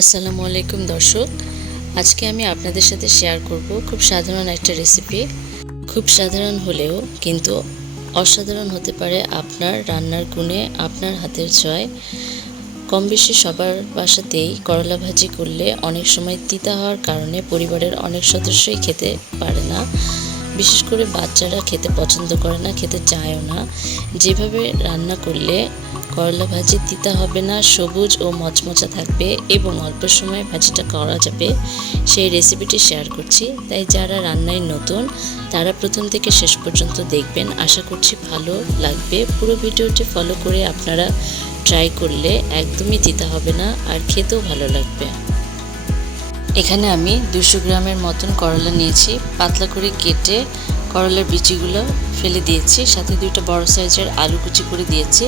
আসসালামু আলাইকুম দর্শক। আজকে আমি আপনাদের সাথে শেয়ার করব খুব সাধারণ একটা রেসিপি খুব সাধারণ হলেও কিন্তু অসাধারণ হতে পারে আপনার রান্নার গুণে, আপনার হাতের জয়। কম বেশি সবার বাসাতেই করলা ভাজি করলে অনেক সময় তিতা হওয়ার কারণে পরিবারের অনেক সদস্যই খেতে পারে না। বিশেষ করে বাচ্চারা খেতে পছন্দ করে না, খেতে চায়ও না। যেভাবে রান্না করলে করলা ভাজি তিতা হবে না, সবুজ ও মচমচা থাকবে এবং অল্প সময়ে ভাজিটা করা যাবে। সেই রেসিপিটি শেয়ার করছি। তাই যারা রান্নায় নতুন, তারা প্রথম থেকে শেষ পর্যন্ত দেখবেন। আশা করছি ভালো লাগবে। পুরো ভিডিওটি ফলো করে আপনারা ট্রাই করলে একদমই তিতা হবে না আর খেতেও ভালো লাগবে। এখানে আমি দুশো গ্রামের মতন করলা নিয়েছি। পাতলা করে কেটে করলার বিচিগুলো ফেলে দিয়েছি। সাথে দুইটা বড় সাইজের আলু কুচি করে দিয়েছি।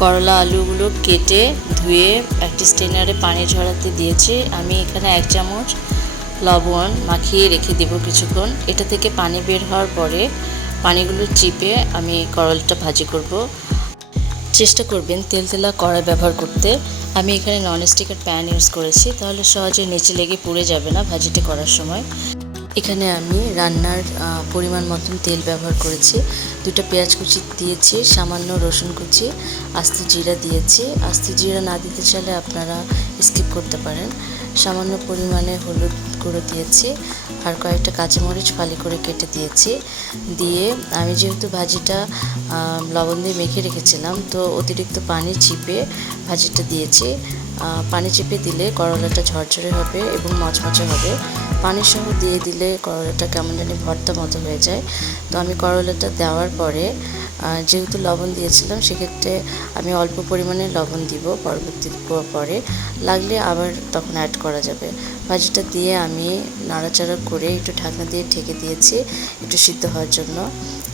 করলা আলুগুলো কেটে ধুয়ে একটি স্টেনারে পানি ঝরাতে দিয়েছি। আমি এখানে এক চামচ লবণ মাখিয়ে রেখে দেব কিছুক্ষণ। এটা থেকে পানি বের হওয়ার পরে পানিগুলো চিপে আমি করলটা ভাজি করব। চেষ্টা করবেন তেল তেলা কড়াই ব্যবহার করতে। আমি এখানে ননস্টিকের প্যান ইউজ করেছি, তাহলে সহজে নিচে লেগে পুড়ে যাবে না ভাজিটি করার সময়। এখানে আমি রান্নার পরিমাণ মতন তেল ব্যবহার করেছি। দুটো পেঁয়াজ কুচি দিয়েছি, সামান্য রসুন কুচি, আস্তে জিরা দিয়েছি। আস্তে জিরা না দিতে চাইলে আপনারা স্কিপ করতে পারেন। সামান্য পরিমাণে হলুদ গুঁড়ো দিয়েছি আর কয়েকটা কাঁচামরিচ ফালি করে কেটে দিয়েছি। দিয়ে আমি যেহেতু ভাজিটা লবণ দিয়ে মেখে রেখেছিলাম, তো অতিরিক্ত পানি চিপে ভাজিটা দিয়েছি। পানি চিপে দিলে করলাটা ঝরঝরে হবে এবং মচমচে হবে। পানির সহ দিয়ে দিলে করলাটা কেমন জানি ভর্তা মতো হয়ে যায়। তো আমি করলাটা দেওয়ার পরে যেহেতু লবণ দিয়েছিলাম, সেক্ষেত্রে আমি অল্প পরিমাণে লবণ দিব পরবর্তী পরে। লাগলে আবার তখন অ্যাড করা যাবে। ভাজিটা দিয়ে আমি নাড়াচাড়া করে একটু ঢাকনা দিয়ে ঢেকে দিয়েছি একটু সিদ্ধ হওয়ার জন্য।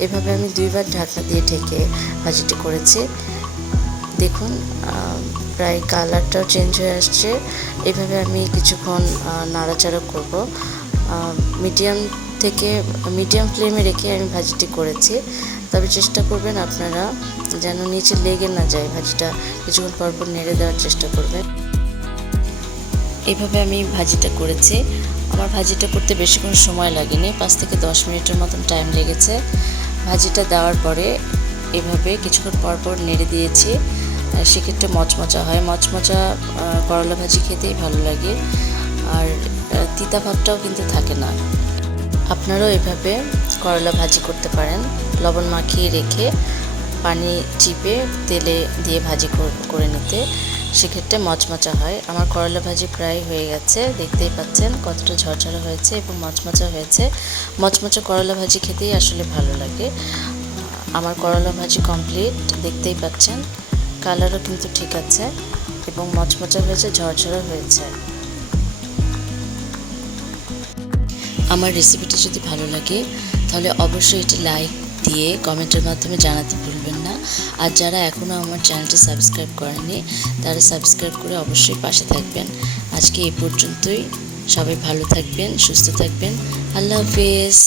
এভাবে আমি দুইবার ঢাকনা দিয়ে ঢেকে ভাজিটি করেছি। দেখুন প্রায় কালারটাও চেঞ্জ হয়ে আসছে। এভাবে আমি কিছুক্ষণ নাড়াচাড়া করব। মিডিয়াম থেকে মিডিয়াম ফ্লেমে রেখে আমি ভাজিটি করেছি। তবে চেষ্টা করবেন আপনারা যেন নিচে লেগে না যায় ভাজিটা। কিছুক্ষণ পর পর নেড়ে দেওয়ার চেষ্টা করবেন। এভাবে আমি ভাজিটা করেছি। আমার ভাজিটা করতে বেশিক্ষণ সময় লাগেনি। পাঁচ থেকে দশ মিনিটের মতন টাইম লেগেছে। ভাজিটা দেওয়ার পরে এভাবে কিছুক্ষণ পর পর নেড়ে দিয়েছি। সেক্ষেত্রে মচমচা হয়। মচমচা করলা ভাজি খেতেই ভালো লাগে। আর তিতা ভাবটাও কিন্তু থাকে না। আপনারাও এভাবে করলা ভাজি করতে পারেন। লবণ মাখিয়ে রেখে পানি চিপে তেলে দিয়ে ভাজি করে নিতে। সেক্ষেত্রে মচমচা হয়। আমার করলা ভাজি প্রায় হয়ে গেছে। দেখতেই পাচ্ছেন কতটা ঝরঝরা হয়েছে এবং মচমচা হয়েছে। মচমচা করলা ভাজি খেতেই আসলে ভালো লাগে। আমার করলা ভাজি কমপ্লিট দেখতেই পাচ্ছেন। কালারও কিন্তু ঠিক আছে এবং মচমচা হয়েছে, ঝরঝরা হয়েছে। আমার রেসিপিটি যদি ভালো লাগে, তাহলে অবশ্যই এটি লাইক দিয়ে কমেন্টের মাধ্যমে জানাতে ভুলবেন আর যারা এখনও আমার চ্যানেলটি সাবস্ক্রাইব করেনি তারা সাবস্ক্রাইব করে অবশ্যই পাশে থাকবেন। আজকে এই পর্যন্তই। সবাই ভালো থাকবেন, সুস্থ থাকবেন। আল্লাহ হাফেজ।